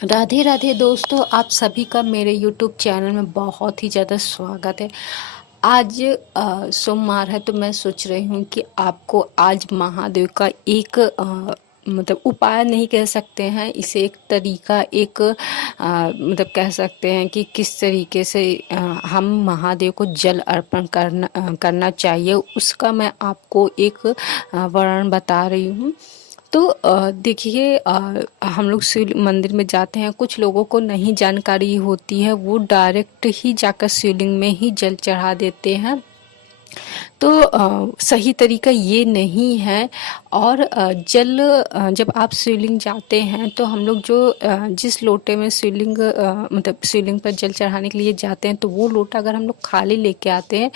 राधे राधे दोस्तों, आप सभी का मेरे यूट्यूब चैनल में बहुत ही ज़्यादा स्वागत है। आज सोमवार है तो मैं सोच रही हूँ कि आपको आज महादेव का एक मतलब उपाय नहीं कह सकते हैं इसे, एक तरीका, एक मतलब कह सकते हैं कि किस तरीके से हम महादेव को जल अर्पण करना चाहिए, उसका मैं आपको एक वर्णन बता रही हूँ। तो देखिए, हम लोग शिव मंदिर में जाते हैं, कुछ लोगों को नहीं जानकारी होती है, वो डायरेक्ट ही जाकर शिवलिंग में ही जल चढ़ा देते हैं। तो सही तरीका ये नहीं है। और जब आप शिवलिंग जाते हैं तो हम लोग जो जिस लोटे में शिवलिंग मतलब शिवलिंग पर जल चढ़ाने के लिए जाते हैं, तो वो लोटा अगर हम लोग खाली लेके आते हैं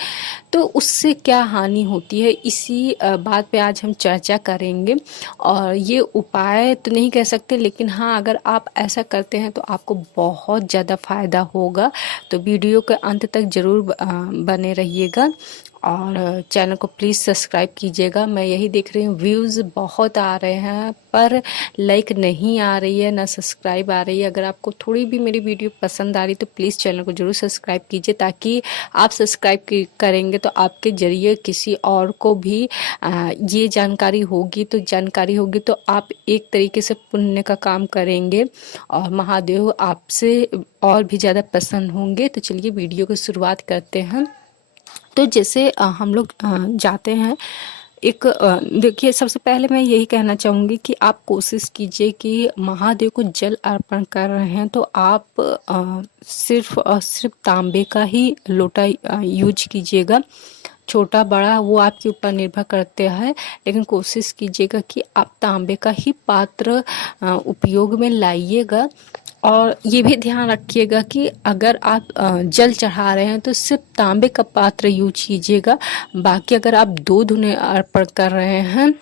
तो उससे क्या हानि होती है, इसी बात पे आज हम चर्चा करेंगे। और ये उपाय तो नहीं कह सकते, लेकिन हाँ, अगर आप ऐसा करते हैं तो आपको बहुत ज़्यादा फ़ायदा होगा। तो वीडियो के अंत तक ज़रूर बने रहिएगा और चैनल को प्लीज़ सब्सक्राइब कीजिएगा। मैं यही देख रही हूँ, व्यूज़ बहुत आ रहे हैं पर लाइक नहीं आ रही है, ना सब्सक्राइब आ रही है। अगर आपको थोड़ी भी मेरी वीडियो पसंद आ रही तो प्लीज़ चैनल को ज़रूर सब्सक्राइब कीजिए, ताकि आप सब्सक्राइब करेंगे तो आपके ज़रिए किसी और को भी ये जानकारी होगी तो आप एक तरीके से पुण्य का काम करेंगे और महादेव आपसे और भी ज़्यादा प्रसन्न होंगे। तो चलिए वीडियो की शुरुआत करते हैं। तो जैसे हम लोग जाते हैं, एक देखिए, सबसे पहले मैं यही कहना चाहूँगी कि आप कोशिश कीजिए कि महादेव को जल अर्पण कर रहे हैं तो आप सिर्फ और सिर्फ तांबे का ही लोटा यूज कीजिएगा। छोटा बड़ा वो आपके ऊपर निर्भर करते हैं, लेकिन कोशिश कीजिएगा कि आप तांबे का ही पात्र उपयोग में लाइएगा। और ये भी ध्यान रखिएगा कि अगर आप जल चढ़ा रहे हैं तो सिर्फ तांबे का पात्र यूज कीजिएगा। बाकी अगर आप दूध उन्हें अर्पण कर रहे हैं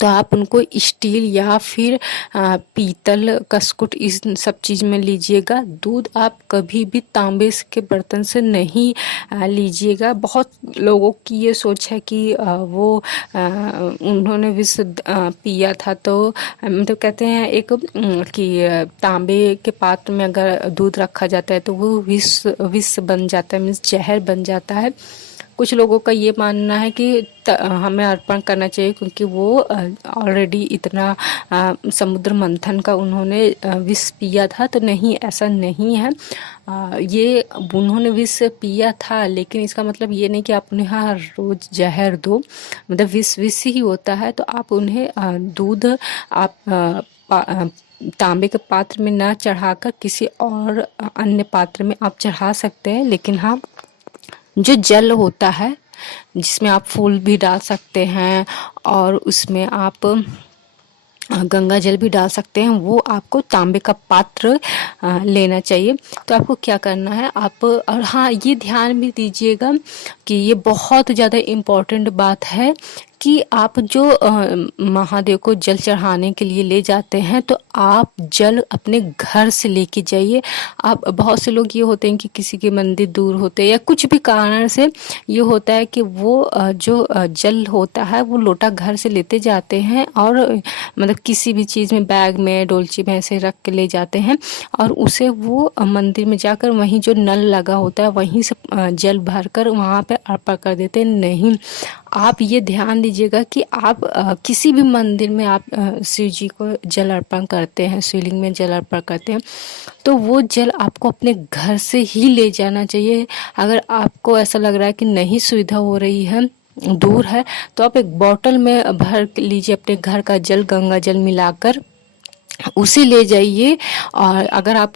तो आप उनको स्टील या फिर पीतल कस्कुट इस सब चीज़ में लीजिएगा। दूध आप कभी भी तांबे के बर्तन से नहीं लीजिएगा। बहुत लोगों की ये सोच है कि वो उन्होंने विष पिया था तो मतलब कहते हैं कि तांबे के पात्र में अगर दूध रखा जाता है तो वो विष बन जाता है, मीन्स जहर बन जाता है। कुछ लोगों का ये मानना है कि हमें अर्पण करना चाहिए, क्योंकि वो ऑलरेडी इतना समुद्र मंथन का उन्होंने विष पिया था। तो नहीं, ऐसा नहीं है। ये उन्होंने विष पिया था, लेकिन इसका मतलब ये नहीं कि आप उन्हें हर रोज़ जहर दो। मतलब विष विष ही होता है। तो आप उन्हें दूध आप तांबे के पात्र में ना चढ़ाकर किसी और अन्य पात्र में आप चढ़ा सकते हैं। लेकिन हाँ, जो जल होता है जिसमें आप फूल भी डाल सकते हैं और उसमें आप गंगा जल भी डाल सकते हैं, वो आपको तांबे का पात्र लेना चाहिए। तो आपको क्या करना है, आप और हाँ, ये ध्यान भी दीजिएगा कि ये बहुत ज़्यादा इम्पोर्टेंट बात है कि आप जो महादेव को जल चढ़ाने के लिए ले जाते हैं तो आप जल अपने घर से लेके जाइए। आप बहुत से लोग ये होते हैं कि किसी के मंदिर दूर होते हैं या कुछ भी कारण से ये होता है कि वो जो जल होता है वो लोटा घर से लेते जाते हैं और मतलब किसी भी चीज़ में, बैग में, डोलची में ऐसे रख के ले जाते हैं और उसे वो मंदिर में जाकर वहीं जो नल लगा होता है वहीं से जल भरकर वहाँ पे अर्पण कर देते हैं। नहीं, आप ये ध्यान दीजिएगा कि आप किसी भी मंदिर में आप शिव जी को जल अर्पण करते हैं, शिवलिंग में जल अर्पण करते हैं, तो वो जल आपको अपने घर से ही ले जाना चाहिए। अगर आपको ऐसा लग रहा है कि नहीं सुविधा हो रही है, दूर है, तो आप एक बॉटल में भर लीजिए अपने घर का जल, गंगा जल मिलाकर उसे ले जाइए। और अगर आप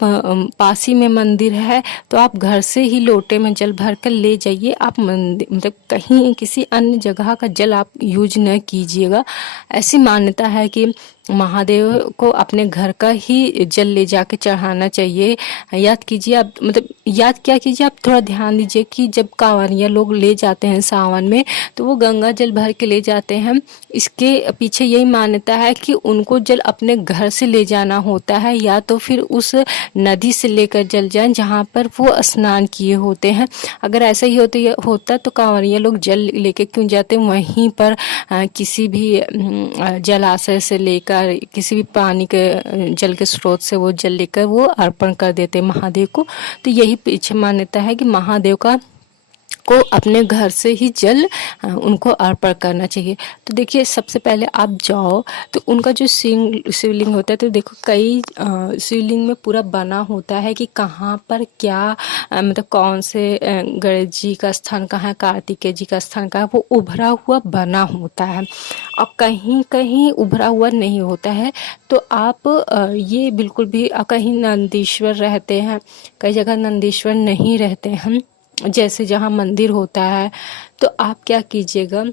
पास ही में मंदिर है तो आप घर से ही लोटे में जल भर कर ले जाइए। आप मंदिर मतलब कहीं किसी अन्य जगह का जल आप यूज न कीजिएगा। ऐसी मान्यता है कि महादेव को अपने घर का ही जल ले जाके चढ़ाना चाहिए। याद कीजिए, आप मतलब याद क्या कीजिए, आप थोड़ा ध्यान दीजिए कि जब कांवरिया लोग ले जाते हैं सावन में, तो वो गंगा जल भर के ले जाते हैं। इसके पीछे यही मान्यता है कि उनको जल अपने घर से ले जाना होता है, या तो फिर उस नदी से लेकर जल जाएं जहाँ पर वो स्नान किए होते हैं। अगर ऐसा ही होता तो कांवरिया लोग जल लेके क्यों जाते, वहीं पर किसी भी जलाशय से लेकर, किसी भी पानी के जल के स्रोत से वो जल लेकर वो अर्पण कर देते महादेव को। तो यही पीछे मान्यता है कि महादेव को अपने घर से ही जल उनको अर्पण करना चाहिए। तो देखिए, सबसे पहले आप जाओ तो उनका जो शिवलिंग होता है, तो देखो कई शिवलिंग में पूरा बना होता है कि कहाँ पर क्या मतलब कौन से गणेश जी का स्थान कहाँ है, कार्तिकेय जी का स्थान कहाँ है, वो उभरा हुआ बना होता है। और कहीं कहीं उभरा हुआ नहीं होता है। तो आप ये बिल्कुल भी, कहीं नंदीश्वर रहते हैं, कई जगह नंदीश्वर नहीं रहते हैं, जैसे जहाँ मंदिर होता है। तो आप क्या कीजिएगा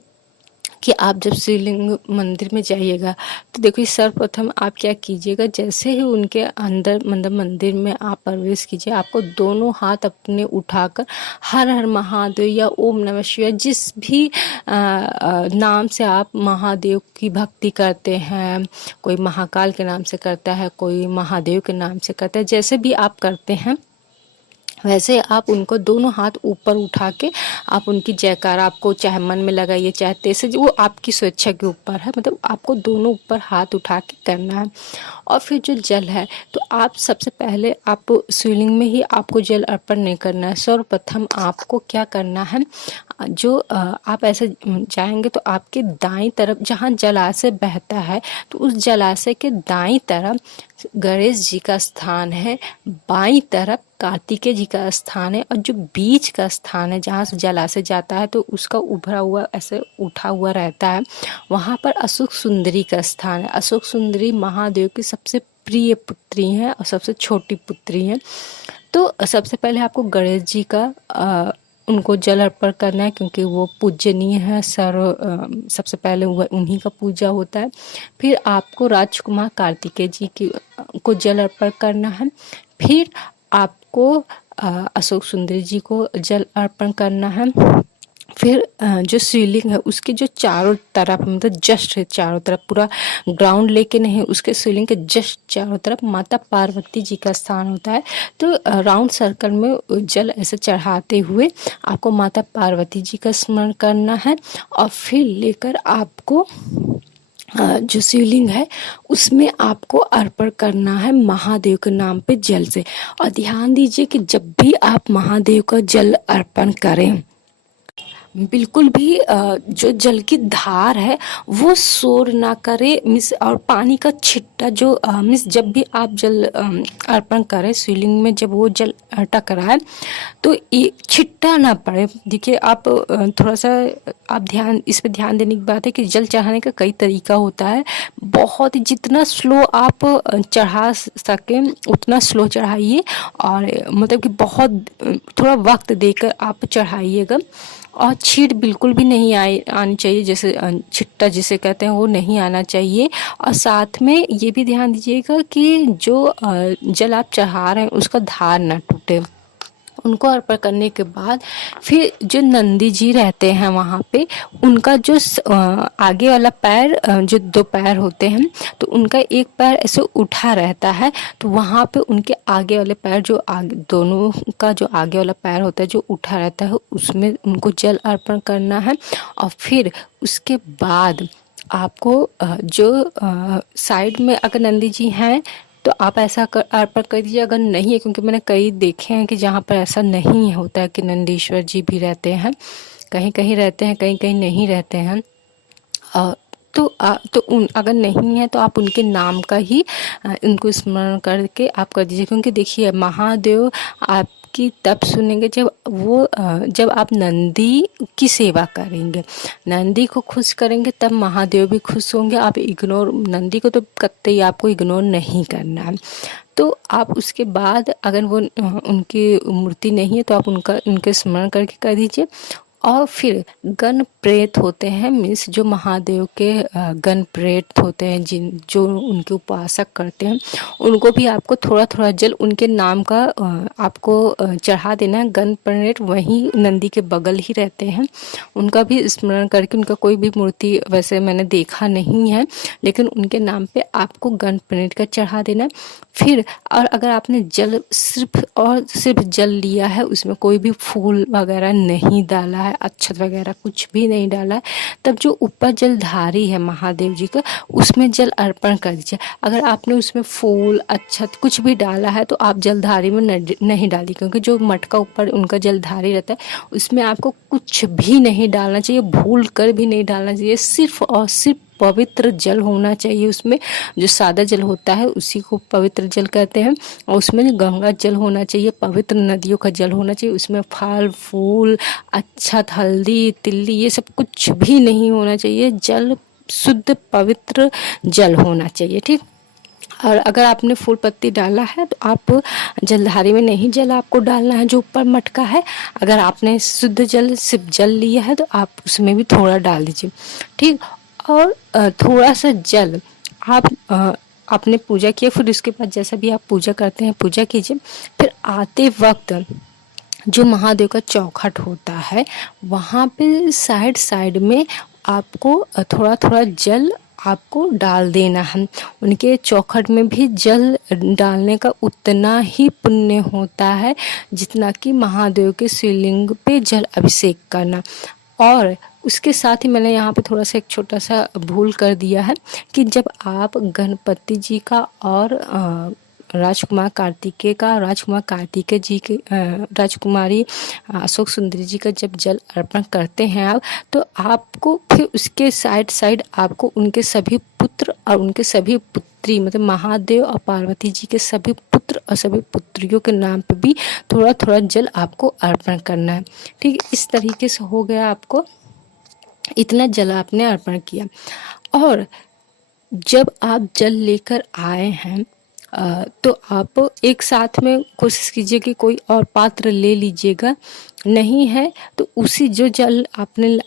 कि आप जब शिवलिंग मंदिर में जाइएगा, तो देखो सर्वप्रथम आप क्या कीजिएगा, जैसे ही उनके अंदर मतलब मंदिर में आप प्रवेश कीजिए, आपको दोनों हाथ अपने उठाकर हर हर महादेव या ओम नमः शिवाय, जिस भी नाम से आप महादेव की भक्ति करते हैं, कोई महाकाल के नाम से करता है, कोई महादेव के नाम से करता है, जैसे भी आप करते हैं वैसे आप उनको दोनों हाथ ऊपर उठा के आप उनकी जयकारा, आपको चाहे मन में लगाइए चाहे तैसे, वो आपकी स्वेच्छा के ऊपर है, मतलब आपको दोनों ऊपर हाथ उठा के करना है। और फिर जो जल है, तो आप सबसे पहले आप शिवलिंग में ही आपको जल अर्पण नहीं करना है। सर्वप्रथम आपको क्या करना है, जो आप ऐसे जाएंगे तो आपके दाईं तरफ जहाँ जलाशय बहता है, तो उस जलाशय के दाईं तरफ गणेश जी का स्थान है, बाईं तरफ कार्तिकेय जी का स्थान है, और जो बीच का स्थान है जहाँ से जलाशय जाता है तो उसका उभरा हुआ ऐसे उठा हुआ रहता है, वहाँ पर अशोक सुंदरी का स्थान है। अशोक सुंदरी महादेव की सबसे प्रिय पुत्री हैं और सबसे छोटी पुत्री हैं। तो सबसे पहले आपको गणेश जी का उनको जल अर्पण करना है, क्योंकि वो पूजनीय है, सबसे पहले उन्हीं का पूजा होता है। फिर आपको राजकुमार कार्तिकेय जी की को जल अर्पण करना है। फिर आपको अशोक सुंदरी जी को जल अर्पण करना है। फिर जो शिवलिंग है उसके जो चारों तरफ, मतलब जस्ट चारों तरफ, पूरा ग्राउंड लेके नहीं, उसके शिवलिंग के जस्ट चारों तरफ माता पार्वती जी का स्थान होता है। तो राउंड सर्कल में जल ऐसे चढ़ाते हुए आपको माता पार्वती जी का स्मरण करना है, और फिर लेकर आपको जो शिवलिंग है उसमें आपको अर्पण करना है महादेव के नाम पे जल से। और ध्यान दीजिए कि जब भी आप महादेव का जल अर्पण करें, बिल्कुल भी जो जल की धार है वो शोर ना करे, मिस, और पानी का छिट्टा जो मिस, जब भी आप जल अर्पण करें शिवलिंग में, जब वो जल टकराए तो एक छिट्टा ना पड़े। देखिए आप थोड़ा सा आप इस पे ध्यान देने की बात है कि जल चढ़ाने का कई तरीका होता है। बहुत ही जितना स्लो आप चढ़ा सकें उतना स्लो चढ़ाइए, और मतलब कि बहुत थोड़ा वक्त देकर आप चढ़ाइएगा। और छीट बिल्कुल भी नहीं आनी चाहिए, जैसे छिट्टा जिसे कहते हैं वो नहीं आना चाहिए। और साथ में ये भी ध्यान दीजिएगा कि जो जल आप चढ़ा रहे हैं उसका धार ना टूटे। उनको अर्पण करने के बाद फिर जो नंदी जी रहते हैं वहाँ पे, उनका जो आगे वाला पैर, जो दो पैर होते हैं, तो उनका एक पैर ऐसे उठा रहता है, तो वहाँ पे उनके आगे वाले पैर, जो आगे दोनों का जो आगे वाला पैर होता है जो उठा रहता है, उसमें उनको जल अर्पण करना है। और फिर उसके बाद आपको जो साइड में अगर नंदी जी हैं तो आप ऐसा अर्पण कर दीजिए। अगर नहीं है, क्योंकि मैंने कई देखे हैं कि जहाँ पर ऐसा नहीं होता है कि नंदीश्वर जी भी रहते हैं, कहीं कहीं रहते हैं, कहीं कहीं नहीं रहते हैं। तो अगर नहीं है तो आप उनके नाम का ही उनको स्मरण करके आप कर दीजिए। क्योंकि देखिए महादेव आपकी तब सुनेंगे जब आप नंदी की सेवा करेंगे, नंदी को खुश करेंगे, तब महादेव भी खुश होंगे। आप नंदी को तो कतई आपको इग्नोर नहीं करना है। तो आप उसके बाद अगर वो उनकी मूर्ति नहीं है तो आप उनके स्मरण करके कर दीजिए। और फिर गण प्रेत होते हैं, मीन्स जो महादेव के गण प्रेत होते हैं, जो उनके उपासक करते हैं, उनको भी आपको थोड़ा थोड़ा जल उनके नाम का आपको चढ़ा देना है। गण प्रेत वहीं नंदी के बगल ही रहते हैं, उनका भी स्मरण करके, उनका कोई भी मूर्ति वैसे मैंने देखा नहीं है, लेकिन उनके नाम पे आपको गण प्रेत का चढ़ा देना है। फिर और अगर आपने जल सिर्फ और सिर्फ जल लिया है, उसमें कोई भी फूल वगैरह नहीं डाला है, अक्षत वगैरह कुछ भी नहीं डाला है, तब जो ऊपर जलधारी है महादेव जी का, उसमें जल अर्पण कर दीजिए। अगर आपने उसमें फूल अक्षत कुछ भी डाला है तो आप जलधारी में नहीं डालिए, क्योंकि जो मटका ऊपर उनका जलधारी रहता है उसमें आपको कुछ भी नहीं डालना चाहिए, भूल कर भी नहीं डालना चाहिए। सिर्फ और सिर्फ पवित्र जल होना चाहिए उसमें। जो सादा जल होता है उसी को पवित्र जल कहते हैं, और उसमें गंगा जल होना चाहिए, पवित्र नदियों का जल होना चाहिए। उसमें फल फूल अक्षत हल्दी तिल्ली ये सब कुछ भी नहीं होना चाहिए। जल शुद्ध पवित्र जल होना चाहिए, ठीक। और अगर आपने फूल पत्ती डाला है तो आप जलधारी में नहीं जल आपको डालना है जो ऊपर मटका है। अगर आपने शुद्ध जल सिर्फ जल लिया है तो आप उसमें भी थोड़ा डाल दीजिए, ठीक। और थोड़ा सा जल आप आपने पूजा किया, फिर उसके बाद जैसा भी आप पूजा करते हैं पूजा कीजिए। फिर आते वक्त जो महादेव का चौखट होता है वहाँ पे साइड साइड में आपको थोड़ा थोड़ा जल आपको डाल देना है। उनके चौखट में भी जल डालने का उतना ही पुण्य होता है जितना कि महादेव के शिवलिंग पे जल अभिषेक करना। और उसके साथ ही मैंने यहाँ पे थोड़ा सा एक छोटा सा भूल कर दिया है कि जब आप गणपति जी का और राजकुमार कार्तिकेय जी के राजकुमारी अशोक सुंदरी जी का जब जल अर्पण करते हैं आप, तो आपको फिर उसके साइड साइड आपको उनके सभी पुत्र और उनके सभी पुत्री, मतलब महादेव और पार्वती जी के सभी पुत्र और सभी पुत्रियों के नाम पे भी थोड़ा थोड़ा जल आपको अर्पण करना है, ठीक। इस तरीके से हो गया, आपको इतना जल आपने अर्पण किया। और जब आप जल लेकर आए हैं तो आप एक साथ में कोशिश कीजिए कि कोई और पात्र ले लीजिएगा, नहीं है तो उसी जो जल आपने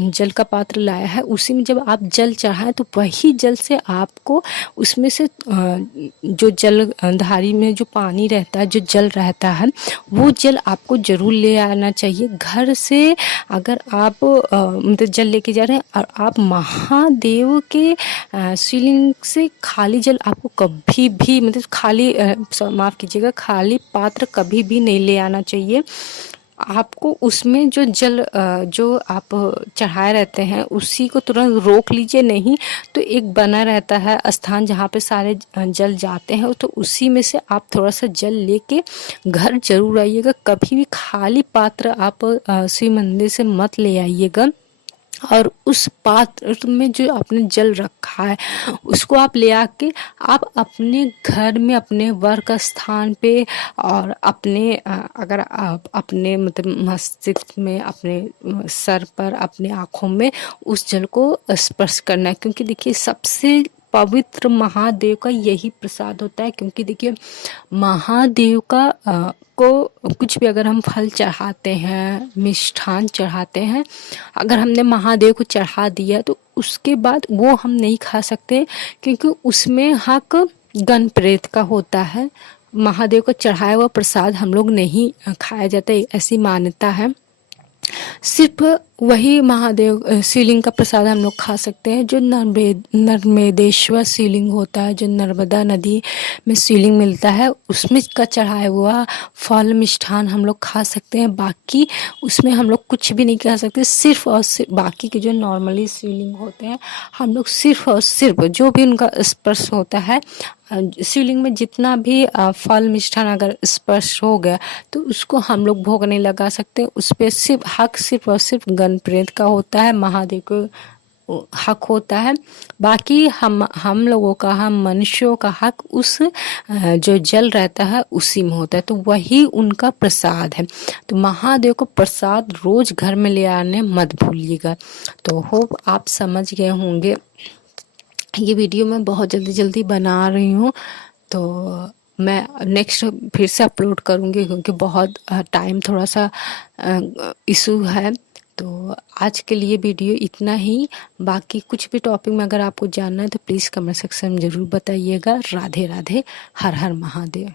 जल का पात्र लाया है उसी में जब आप जल चढ़ाएं तो वही जल से आपको उसमें से जो जलधारी में जो पानी रहता है, जो जल रहता है, वो जल आपको जरूर ले आना चाहिए घर से। अगर आप मतलब जल लेके जा रहे हैं और आप महादेव के शिवलिंग से खाली जल आपको कभी भी, मतलब खाली माफ़ कीजिएगा, खाली पात्र कभी भी नहीं ले आना चाहिए। आपको उसमें जो जल जो आप चढ़ाए रहते हैं उसी को तुरंत रोक लीजिए, नहीं तो एक बना रहता है स्थान जहाँ पे सारे जल जाते हैं, तो उसी में से आप थोड़ा सा जल लेके घर जरूर आइएगा। कभी भी खाली पात्र आप शिव मंदिर से मत ले आइएगा। और उस पात्र में जो आपने जल रखा है उसको आप ले आके आप अपने घर में अपने वर्क स्थान पे और अपने अगर आप अपने मतलब मस्तिष्क में, अपने सर पर, अपने आँखों में उस जल को स्पर्श करना है। क्योंकि देखिए सबसे पवित्र महादेव का यही प्रसाद होता है। क्योंकि देखिए महादेव का को कुछ भी अगर हम फल चढ़ाते हैं, मिष्ठान चढ़ाते हैं, अगर हमने महादेव को चढ़ा दिया तो उसके बाद वो हम नहीं खा सकते, क्योंकि उसमें हक गण प्रेत का होता है। महादेव को चढ़ाया हुआ प्रसाद हम लोग नहीं खाया जाता, ऐसी मान्यता है। सिर्फ वही महादेव शिवलिंग का प्रसाद हम लोग खा सकते हैं जो नर्मदेश्वर शिवलिंग होता है, जो नर्मदा नदी में शिवलिंग मिलता है उसमें का चढ़ाया हुआ फल मिष्ठान हम लोग खा सकते हैं। बाकी उसमें हम लोग कुछ भी नहीं खा सकते। सिर्फ और सिर्फ बाकी के जो नॉर्मली शिवलिंग होते हैं हम लोग सिर्फ और सिर्फ जो भी उनका स्पर्श होता है, शिवलिंग में जितना भी फल मिष्ठान अगर स्पर्श हो गया तो उसको हम लोग भोग नहीं लगा सकते। उस पर सिर्फ हक सिर्फ और सिर्फ गण प्रेत का होता है, महादेव को हक होता है। बाकी हम लोगों का, हम मनुष्यों का हक उस जो जल रहता है उसी में होता है, तो वही उनका प्रसाद है। तो महादेव को प्रसाद रोज घर में ले आने मत भूलिएगा। तो होप आप समझ गए होंगे। ये वीडियो मैं बहुत जल्दी बना रही हूँ, तो मैं नेक्स्ट फिर से अपलोड करूँगी क्योंकि बहुत टाइम थोड़ा सा इशू है। तो आज के लिए वीडियो इतना ही। बाकी कुछ भी टॉपिक में अगर आपको जानना है तो प्लीज़ कमेंट सेक्शन में ज़रूर बताइएगा। राधे राधे, हर हर महादेव।